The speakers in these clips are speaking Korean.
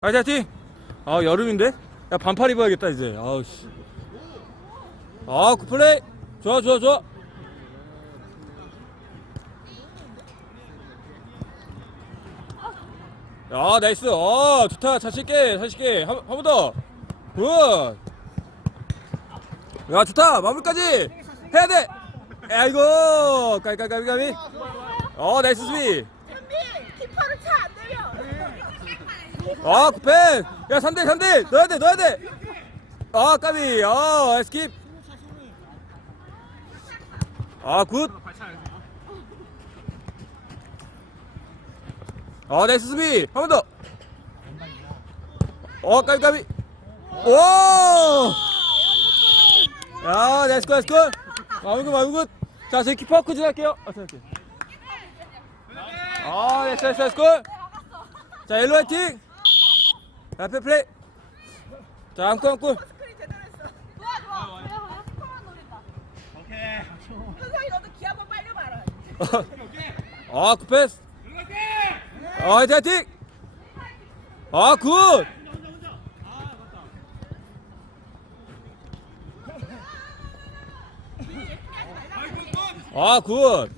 화이팅 화이팅! 아 여름인데? 야 반팔 입어야겠다 이제 아우 씨. 아 굿플레이! 좋아 좋아 좋아 야 나이스 어 좋다 자신있게 자신있게 한 번 더 굿! 야 좋다 마무리까지 해야 돼 아이고 까비까비까비 어 나이스 수비 현미 키퍼를 차안 내려. 아 굿패 야 3대 3대! 넣어야 돼 넣어야 돼아 까비! 아 스킵! 아굿! 아 나이스 수비! 한 번 더어 까비 까비! 오야 나이스 굿 나이스 굿 마무리 마무리 굿자 저희 키퍼 코즈 할게요. 아 잠깐 아 나이스 나이스 나이스 굿자 옐로 화이팅 앞에 플레이 자 안고 안고 스크린 제대로 했어. 좋아 좋아. 그래 그래. 노린다. 오케이. 현상이 너도 기 한번 빨리 말아. 아 굿패스 아 화이팅 화이팅 아 굿 아 굿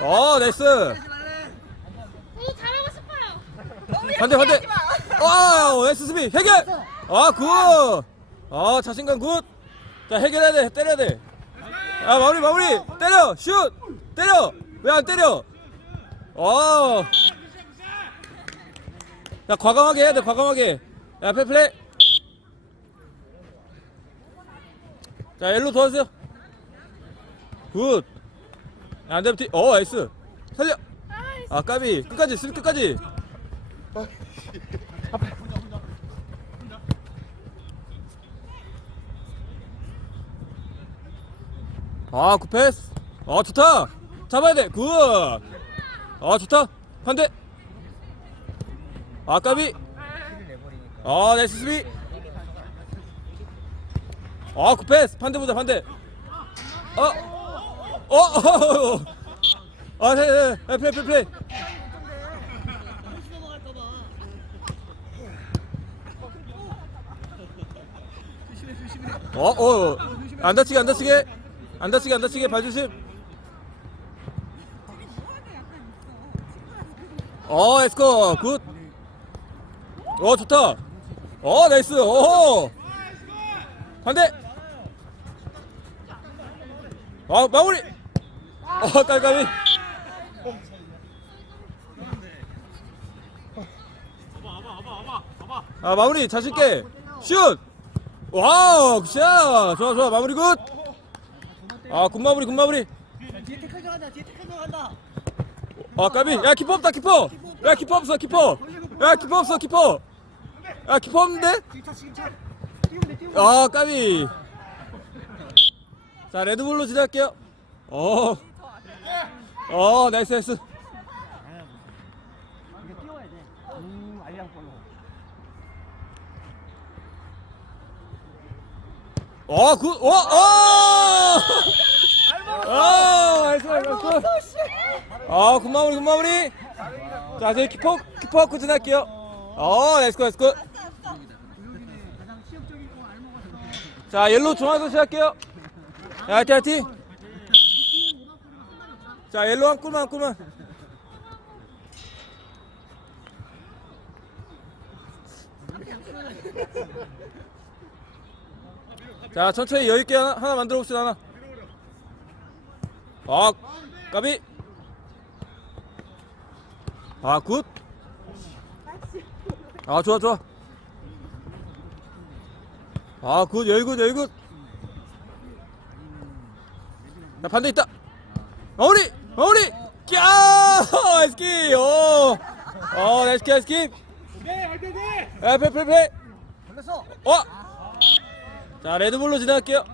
어 나이스 오 잘하고 싶어요. 반대 반대 아 나이스 수비 해결! 아 굿 아 자신감 굿 자 해결해야 돼 때려야 돼 아 마무리 마무리! 때려 슛! 때려! 왜 안 때려? 어. 야 과감하게 해야 돼 과감하게. 야 페플레이. 자 엘로 도와주세요. 굿. 야, 안 되면 티, 어 나이스. 살려! 아 까비. 끝까지 쓸 끝까지 아 굿패스. 아 좋다. 잡아야 돼 굿 아 좋다. 반대. 아 까비. 아 나이스 수비. 아 굿패스. 반대 보자 반대. 어? 어? 어? 아 네, 네, 네, 플레이 플레이 플레이 어? 어? 안 다치게 안 다치게. 안 다치게 안 다치게. 발 조심. 어 에스코. 굿 어 좋다. 어 나이스. 오호 반대. 아 마무리. 어 깔깔이. 아 마무리. 자신 있게. 슛 와우 굿샷. 좋아 좋아. 마무리 굿아굿 마무리 굿 마무리. 뒤에 태클 들어간다 뒤에 태클 들어간다 아 까비. 야 키퍼 없다 키퍼. 야 키퍼 없어 키퍼. 야 키퍼 없어 키퍼. 야 키퍼 없는데? 아 까비. 자 레드불로 지나갈게요. 어어 나이스 나이스 이거 띄워야 돼음 알량 걸로 어굿어어! 아 나이스 나이스. 아 굿마무리 굿마무리. 자 저희 키퍼 키퍼 코트 할게요. 어 나이스 굿 나이스 굿자 가장 시험적이고 알먹어서 옐로 중앙선 시작할게요. 야 화이팅 화이팅. 자 옐로 한 골만 한 골만 자 천천히 여유있게 하나, 하나 만들어 봅시다 하나. 아 까비. 아굿아 아, 좋아 좋아. 아굿 여유굿 여유굿. 자 반대 있다. 마무리 마무리 꺄 나이스키 어. 나이스키 나이스키. 에 페페페. 걸렸어. 어! 자 레드불로 지나갈게요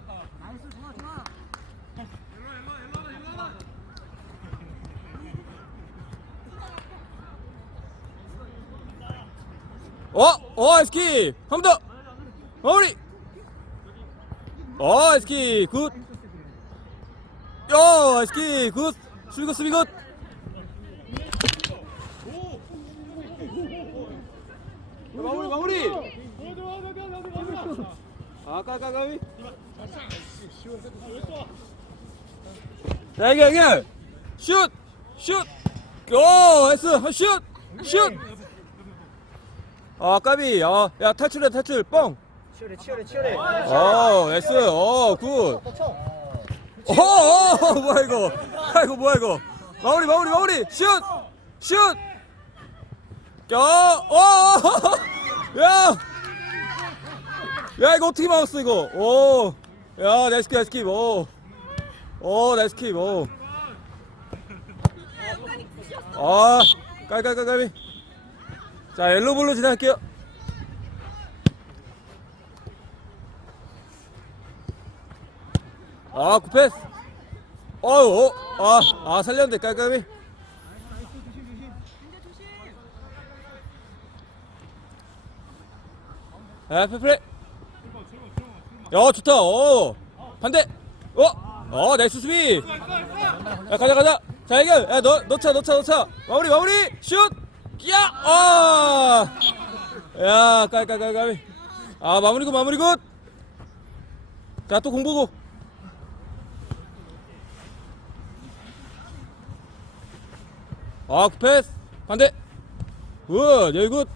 어! 어 에스키 한 번 더! 마무리! 어 에스키 굿! 요 에스키 굿! 수비 굿 수비 굿! 아, 까까까비. 자, 여기, 여기. 슛! 슛! 오, S, 한 슛! 슛! 아, 까비. 아, 야, 탈출해, 탈출. 뻥! 치열해 치열해 치열해. 어, S, 어, 굿. 어, 어, 뭐야 이거? 아이고 뭐야 이거? 마무리 마무리 마무리 슛! 슛! 야, 어, 야, 야 이거 어떻게 막았어 이거? 오, 야 나이스 킵 나이스 킵, 오, 오 나이스 킵, 오. 아, 깔깔깔깔이. 자 옐로볼로 진행할게요. 아 굿패스 어우 어, 아, 아 살렸는데 깔끔히 아 페플레 야 좋다. 어. 반대. 어어 나이스 수비. 야 가자 가자. 자 해결. 야너 넣자 넣자 넣자 마무리 마무리. 슛야 어야 깔깔깔깔. 아 마무리 굿 마무리 굿자 또 공 보고. 아, 굿패스. 반대. 굿. 여기 굿.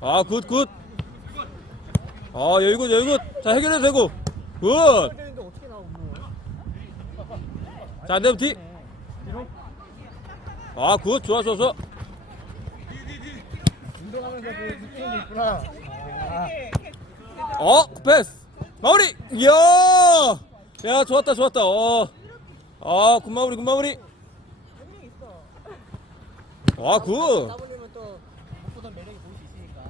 아, 굿, 굿. 아, 여기 굿. 자, 해결해도 되고. 굿. 되는데 어떻게 나오고? 자, 안 되면 뒤. 아, 굿. 좋아, 좋아, 좋아. 어, 굿패스. 마무리. 이야. 야, 좋았다, 좋았다. 어. 아, 굿 마무리, 굿 마무리. 아, 굿. 따블리면 또 못 보던 매력이 보일 수 있으니까.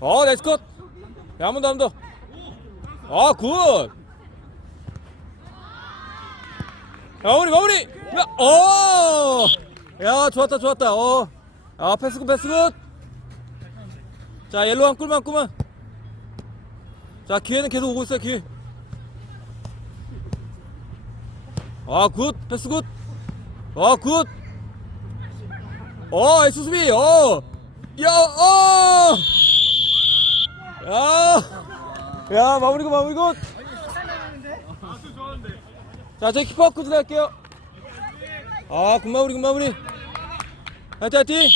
어, 나이스 컷. 야, 한 번 더, 한 번 더. 아, 굿. 야, 마무리, 마무리. 야, 어. 야, 좋았다, 좋았다. 어. 아, 패스 굿, 패스 굿. 자, 옐로 한 꿀만, 꿀만. 자, 기회는 계속 오고 있어요, 기회. 아, 굿. 패스 굿. 아, 굿. 어, 에스 수비. 어. 야, 어. 야, 야 마무리 고 마무리 고. 자, 저희 키퍼 코드 할게요. 아, 굿마무리 굿마무리. 하여튼 하여튼.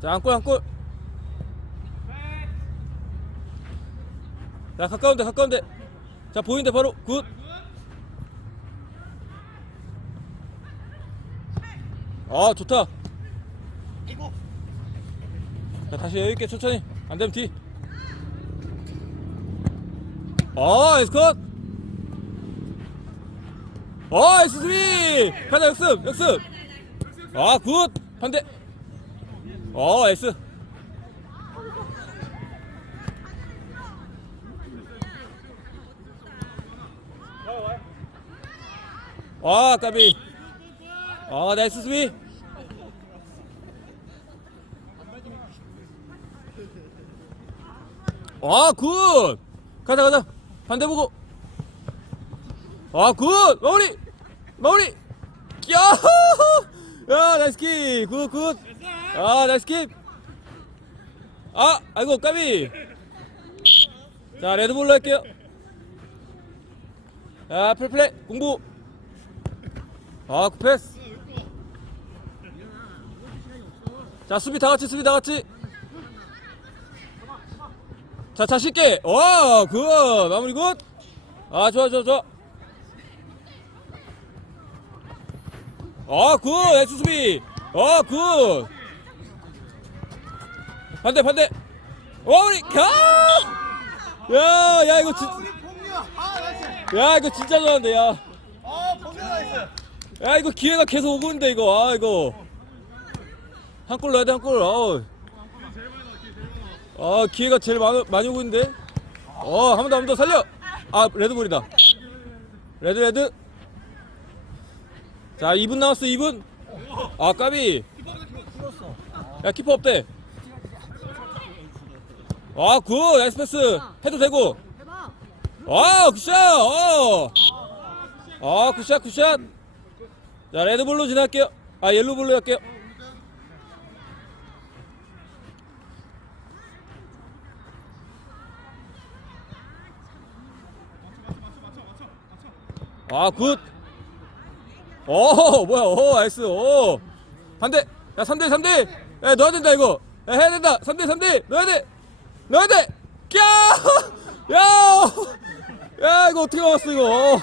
자, 한 골, 한 골. 자, 가까운데, 가까운데. 자, 보이는데 바로 굿. 아 좋다 자 다시 여유있게 천천히 안되면 뒤 아, 에스컷! 아, 에스3! 가자, 역습! 역습! 아, 굿! 반대! 어, 에스! 아, 까비! 아, 나이스 수비! 아, 굿! 가자, 가자! 반대 보고! 아, 굿! 마무리! 마무리! 야! 야, 나이스 킥! 굿, 굿! 아, 나이스 킥! 아, 아이고, 까비! 자, 레드볼로 할게요. 야, 풀플레이, 공부! 아, 굿패스! 자, 수비 다 같이, 수비 다 같이! 자, 자신 있게. 와, 굿. 마무리 굿. 아, 좋아, 좋아, 좋아. 아, 굿. 에스 수비. 아, 굿. 반대, 반대. 마무리. 야! 야, 야, 이거 진 봉이야. 아, 나이스. 야, 이거 진짜 좋아한데, 야. 아, 봉이 나이스. 야, 이거 기회가 계속 오고 있는데, 이거. 아, 이거. 한 골 넣어야 돼, 한 골. 어우. 아, 기회가 제일 많이, 많이 오고 있는데. 어, 한 번 더, 한 번 더 살려. 아, 레드볼이다. 레드, 레드. 자, 2분 남았어, 2분. 아, 까비. 야, 키퍼 없대. 아, 굿. 나이스 패스. 해도 되고. 아 굿샷 어. 아 굿샷 굿샷 자 레드볼로 지날게요 아 옐로볼로 할게요 아 굿. 오 뭐야. 오 나이스. 오 반대. 야 3대 3대. 야 넣어야 된다 이거. 야, 해야 된다. 3대 3대. 넣어야 돼. 넣어야 돼. 야! 야! 야 이거 어떻게 막았어 이거?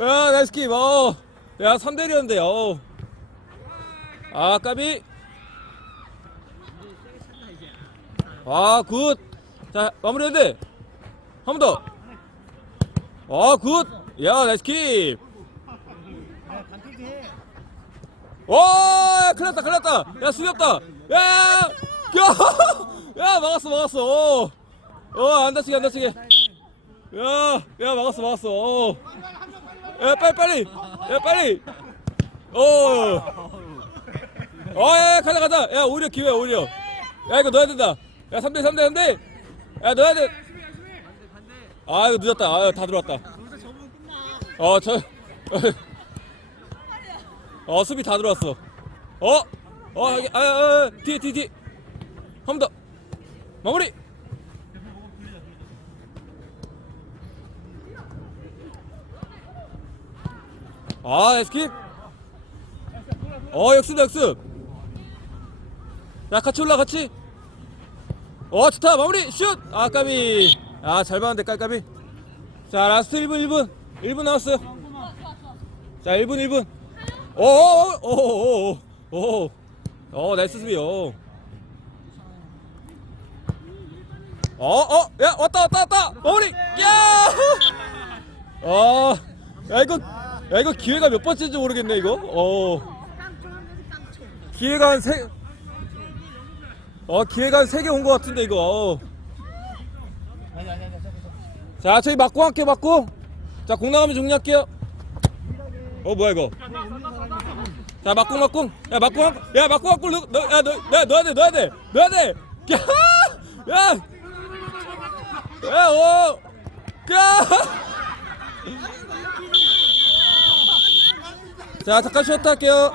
야 나이스 킵 어. 야 3대 1이었는데 어. 아 까비. 아 굿 자 마무리 해야 돼 한 번 더. 아 굿 야 나이스 킵. 오, 야, 큰일 났다, 큰일 났다. 야. 야, 야, 야, 야, 막았어, 막았어. 어, 어, 안 다치게, 안 다치게. 야, 야, 막았어, 막았어. 어. 야, 빨리, 빨리. 야, 빨리. 어. 어, 야, 야, 가자, 가자. 야, 오히려 기회, 오히려. 야, 이거 넣어야 된다. 야, 3대, 3대, 3대. 야, 넣어야 돼. 아, 이거 늦었다. 아, 다 들어왔다. 어, 저. 어 수비 다 들어왔어. 어? 어 여기 아, 아, 아 뒤에 뒤에 뒤에. 한 번 더. 마무리! 아 에스킵! 어 역습 역습. 자 같이 올라 같이. 어 좋다. 마무리! 슛 아 까비. 아 잘 봤는데 깔까비. 자 라스트 1분 1분 1분 남았어요. 자 1분 1분. 오 오 오 오오오 어 나이스 수비요 어 어 야 왔다 왔다 왔다. 마무리 야 어 야 이거 야 이거 기회가 몇 번째인지 모르겠네 이거. 어. 기회가 한 세 어 기회가 한 세 개 온 것 같은데 이거. 어. 자 저희 맞고 할게요 맞고 자 공 나가면 정리할게요 어 뭐야 이거 자 막공 막공 야 막공 한- 야 막공 막공 넣, 넣, 야, 넣, 야 넣어야 돼 넣어야 돼 넣어야 돼 야! 야! 오! 야! 자 잠깐 쉬었다 할게요